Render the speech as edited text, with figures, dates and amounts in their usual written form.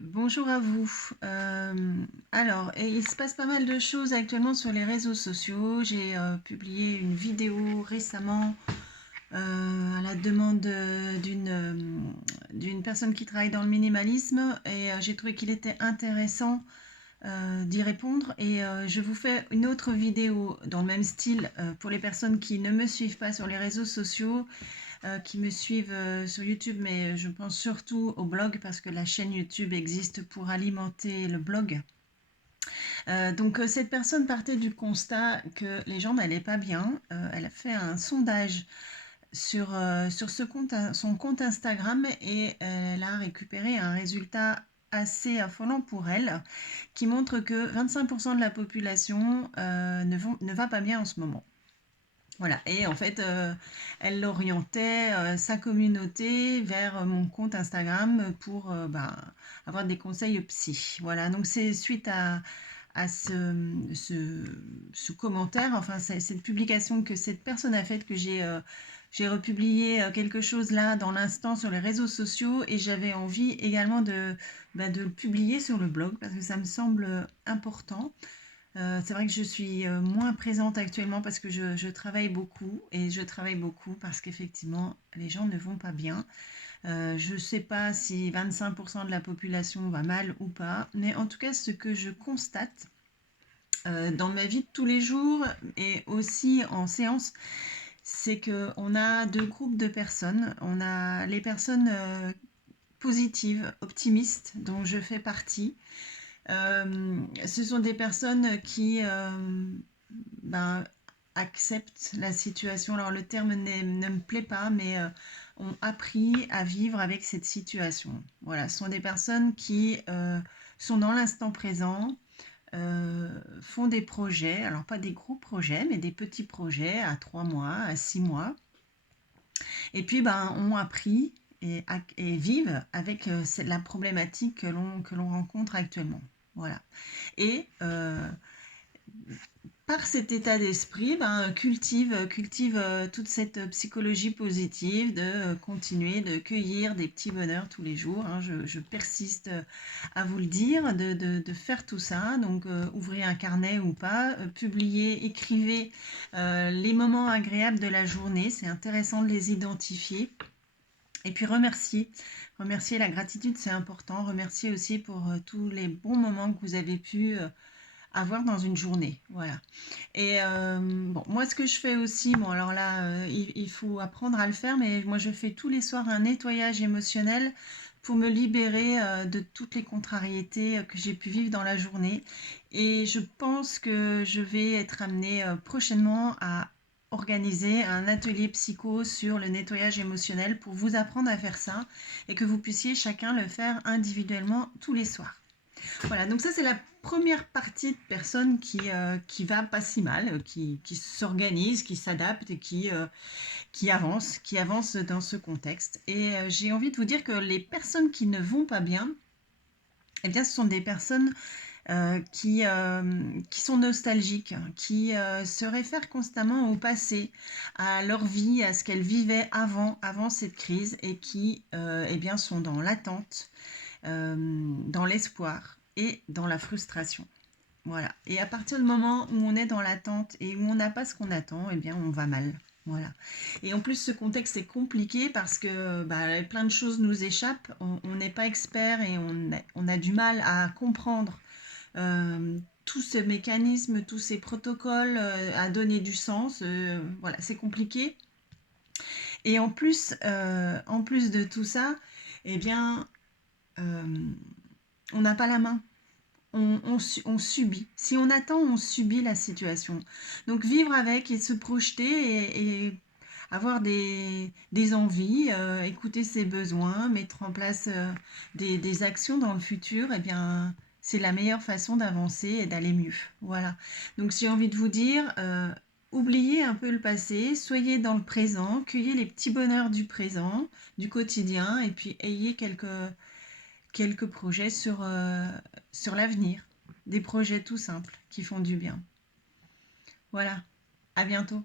Bonjour à vous. Il se passe pas mal de choses actuellement sur les réseaux sociaux. J'ai publié une vidéo récemment à la demande d'une personne qui travaille dans le minimalisme et j'ai trouvé qu'il était intéressant d'y répondre et je vous fais une autre vidéo dans le même style pour les personnes qui ne me suivent pas sur les réseaux sociaux, qui me suivent sur YouTube, mais je pense surtout au blog parce que la chaîne YouTube existe pour alimenter le blog. Cette personne partait du constat que les gens n'allaient pas bien. Elle a fait un sondage sur son compte Instagram et elle a récupéré un résultat assez affolant pour elle qui montre que 25% de la population ne va pas bien en ce moment. Voilà, et en fait, elle orientait sa communauté vers mon compte Instagram pour avoir des conseils psy. Voilà, donc c'est suite à ce commentaire, enfin cette publication que cette personne a faite que j'ai republié quelque chose là dans l'instant sur les réseaux sociaux et j'avais envie également de le publier sur le blog parce que ça me semble important. C'est vrai que je suis moins présente actuellement parce que je travaille beaucoup et je travaille beaucoup parce qu'effectivement les gens ne vont pas bien. Je ne sais pas si 25% de la population va mal ou pas, mais en tout cas ce que je constate dans ma vie de tous les jours et aussi en séance, c'est qu'on a deux groupes de personnes. On a les personnes positives, optimistes, dont je fais partie. Ce sont des personnes qui ben, acceptent la situation. Alors le terme ne me plaît pas, mais ont appris à vivre avec cette situation. Voilà, ce sont des personnes qui sont dans l'instant présent, font des projets, alors pas des gros projets, mais des petits projets à 3 mois, à 6 mois, et puis ont appris et vivent avec la problématique que l'on rencontre actuellement. Voilà. Et par cet état d'esprit, cultive toute cette psychologie positive de continuer de cueillir des petits bonheurs tous les jours. Hein. Je persiste à vous le dire, de faire tout ça. Donc, ouvrez un carnet ou pas, publiez, écrivez les moments agréables de la journée. C'est intéressant de les identifier. Et puis remercier. Remercier, la gratitude, c'est important. Remercier aussi pour tous les bons moments que vous avez pu avoir dans une journée. Voilà. Et moi, ce que je fais aussi, bon, alors là, il faut apprendre à le faire, mais moi, je fais tous les soirs un nettoyage émotionnel pour me libérer de toutes les contrariétés que j'ai pu vivre dans la journée. Et je pense que je vais être amenée prochainement à organiser un atelier psycho sur le nettoyage émotionnel pour vous apprendre à faire ça et que vous puissiez chacun le faire individuellement tous les soirs. Voilà, donc ça c'est la première partie de personnes qui va pas si mal, qui s'organise, qui s'adapte et qui avance dans ce contexte. Et j'ai envie de vous dire que les personnes qui ne vont pas bien, eh bien ce sont des personnes qui sont nostalgiques, qui se réfèrent constamment au passé, à leur vie, à ce qu'elles vivaient avant cette crise et qui eh bien, sont dans l'attente, dans l'espoir et dans la frustration. Voilà. Et à partir du moment où on est dans l'attente et où on n'a pas ce qu'on attend, eh bien, on va mal. Voilà. Et en plus, ce contexte est compliqué parce que plein de choses nous échappent. On n'est pas expert et on a du mal à comprendre tous ces mécanismes, tous ces protocoles, à donner du sens. Voilà, c'est compliqué. Et en plus de tout ça, eh bien, euh, on n'a pas la main. On subit. Si on attend, on subit la situation. Donc vivre avec et se projeter et avoir des envies, écouter ses besoins, mettre en place des actions dans le futur, eh bien, c'est la meilleure façon d'avancer et d'aller mieux. Voilà. Donc j'ai envie de vous dire, oubliez un peu le passé, soyez dans le présent, cueillez les petits bonheurs du présent, du quotidien, et puis ayez quelques projets sur l'avenir. Des projets tout simples qui font du bien. Voilà, à bientôt.